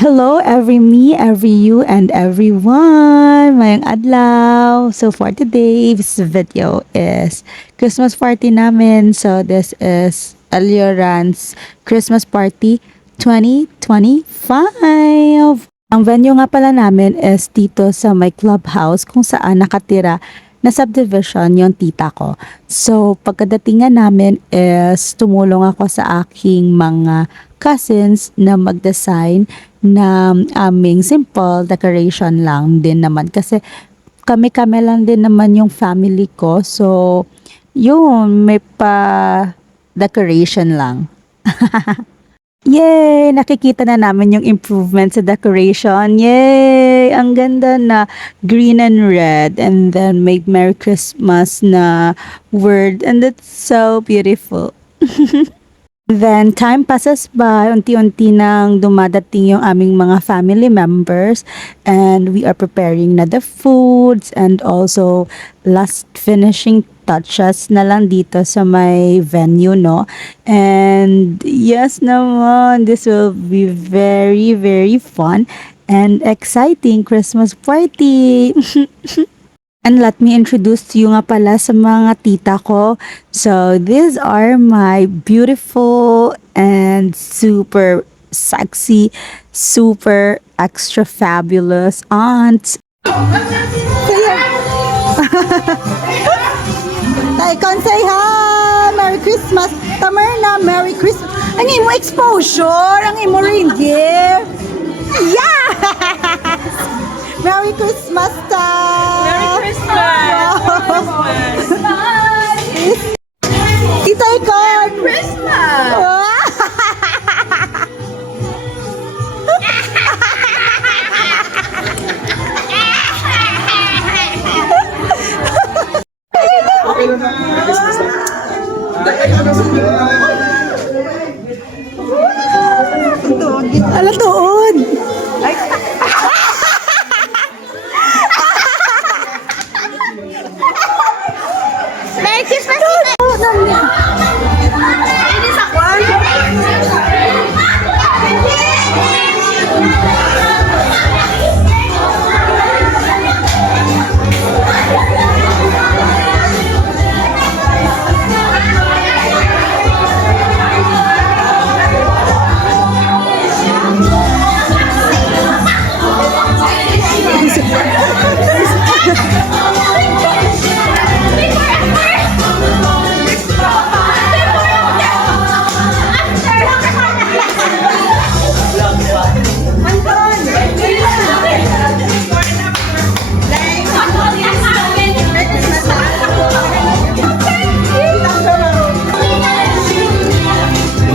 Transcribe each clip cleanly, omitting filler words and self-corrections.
Hello, every me, every you, and everyone! Mayang adlaw! So for today's video is Christmas party namin. So this is Alioran's Christmas Party 2025! Ang venue nga pala namin is dito sa my clubhouse kung saan nakatira na subdivision yung tita ko. So pagkadating nga namin is tumulong ako sa aking mga cousins na mag-design na aming simple decoration lang din naman kasi kami-kami lang din naman yung family ko. So yun, may pa decoration lang. Yay! Nakikita na namin yung improvement sa decoration. Yay! Ang ganda na green and red. And then may Merry Christmas na word. And it's so beautiful. Then time passes by, unti-unti nang dumadating yung aming mga family members and we are preparing na the foods and also last finishing touches na lang dito sa my venue, no? And yes naman, this will be very, very fun and exciting Christmas party! And let me introduce you nga pala sa mga tita ko. So, these are my beautiful and super sexy, super extra fabulous aunts. Taikon say hi! Merry Christmas! Tamerna, Merry Christmas! Ang imo exposure! Ang imo reindeer! Yeah! Merry Christmas, ta! Merry Christmas! Tita Icon! Christmas! Ala tuod! Merry Christmas! Ini sa kwan?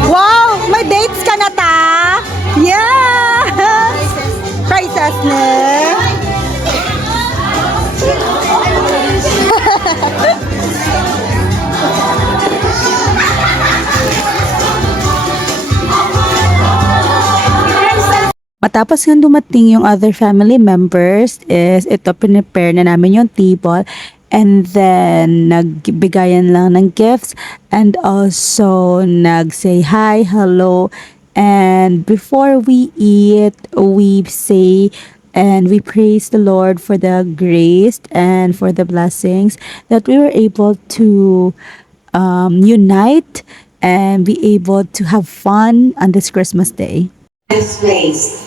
Wow! May dates ka na ta? Yeah! Prices ne? Matapos nga dumating yung other family members is ito pinipare na namin yung table and then nagbigayan lang ng gifts and also nag-say hi, hello, and before we eat, we say and we praise the Lord for the grace and for the blessings that we were able to unite and be able to have fun on this Christmas day. This place.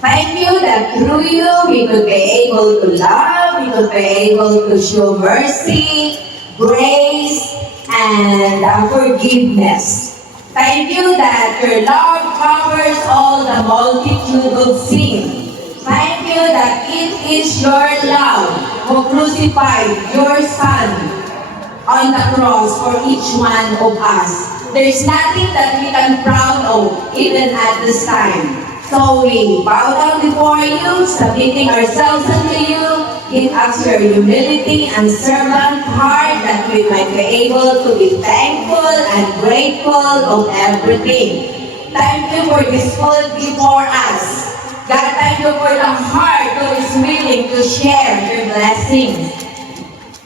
Thank you that through you we could be able to love, we could be able to show mercy, grace, and forgiveness. Thank you that your love covers all the multitude of sin. Thank you that it is your love who crucified your Son on the cross for each one of us. There's nothing that we can proud of even at this time. So we bow down before you, submitting ourselves unto you. Give us your humility and servant heart that we might be able to be thankful and grateful of everything. Thank you for this food before us. God, thank you for the heart who is willing to share your blessings.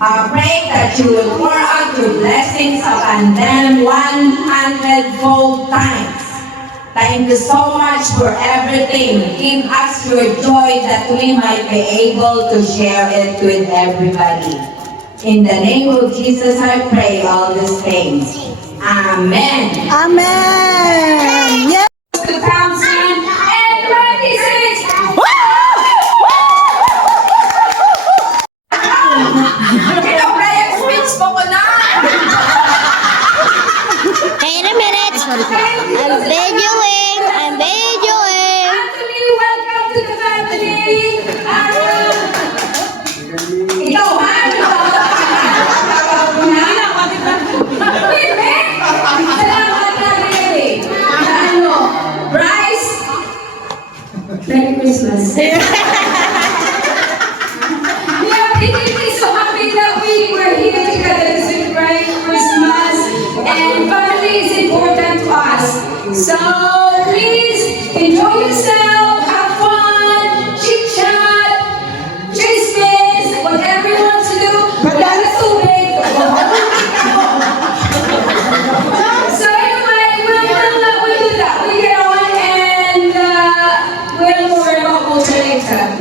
I pray that you will pour out your blessings upon them 100-fold times. Thank you so much for everything. Give us your joy that we might be able to share it with everybody. In the name of Jesus, I pray all these things. Amen. Amen! Yes! 2026. Kaya speech mo ko na. Wait a minute. I'm videoing. I'm videoing. Anthony, welcome to the family. Ikaw, ha? Salamat na, really. Bryce? Merry Christmas. Yeah, it is so happy that we were here together to celebrate Christmas, and family is important to us. So please enjoy yourself, have fun, chit chat, chismis, whatever you want to do. Wala na tubig. So anyway, we'll do that. We get on and we'll worry about culture later.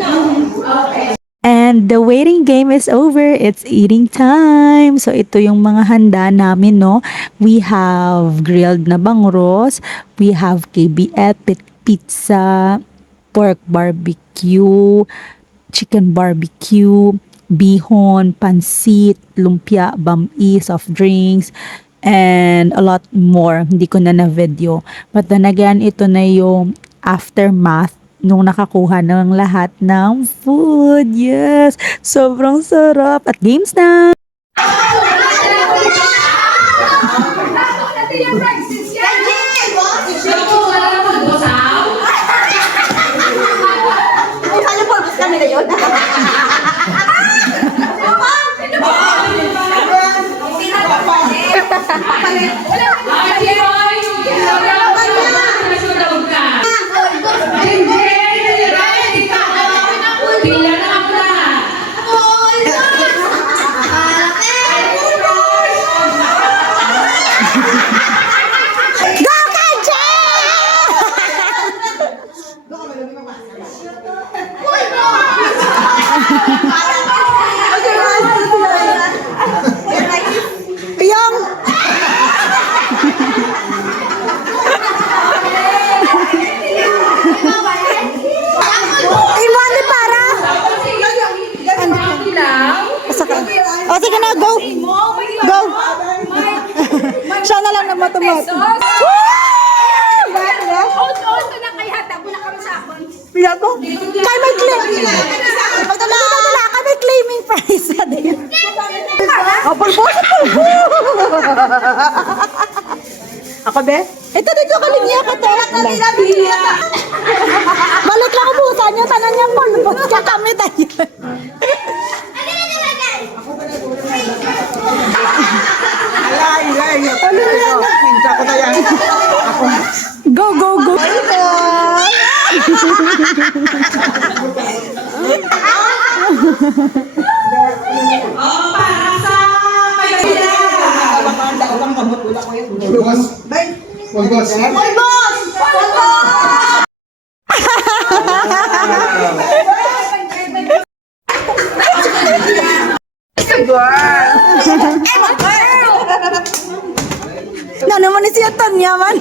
Okay. And the waiting game is over. It's eating time. So, ito yung mga handa namin, no? We have grilled na bangros. We have KBF pizza, pork barbecue, chicken barbecue, bihon, pansit, lumpia, bami, soft drinks, and a lot more. Hindi ko na na-video. But then again, ito na yung aftermath nung nakakuha ng lahat ng food. Yes! Sobrang sarap! At games na! O, sige na, go! Go! Siya na lang na matumat. Oto na kay hata mo na kami sa akon. Pila ko? Kay may claim. Pagdala ka may claiming price sa din. O, pulbo sa pulbo. Ako, be? Ito dito ka linya ka to. Balik lang ubusan niyo. Tanan niya pulbo. Kami tayo. Go, go, go. Na naman siya Tanya man.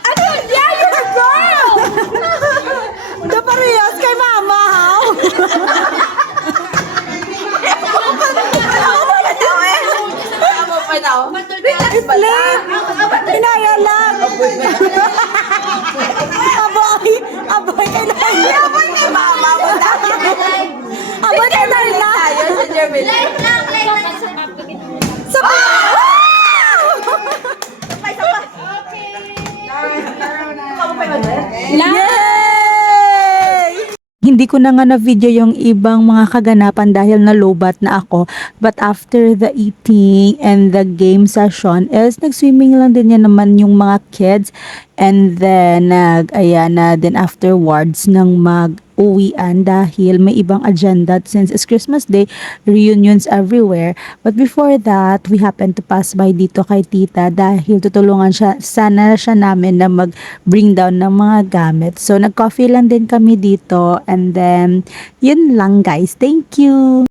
Ano? Yeah, you're a girl! The parehas kay mama, how? I-flip! Pinaya lang! Aboy, kinaya! Aboy kay mama mo tayo! Aboy kay Darla! Light lang. Sa Yay! Hindi ko na nga na-video yung ibang mga kaganapan dahil nalobat na ako. But after the eating and the game session is nag-swimming lang din yan naman yung mga kids. And then, ayan na, then afterwards, nang uwian dahil may ibang agenda since it's Christmas Day, reunions everywhere. But before that, we happened to pass by dito kay tita dahil tutulungan sana siya namin na mag-bring down ng mga gamit. So, nag-coffee lang din kami dito and then, yun lang guys. Thank you!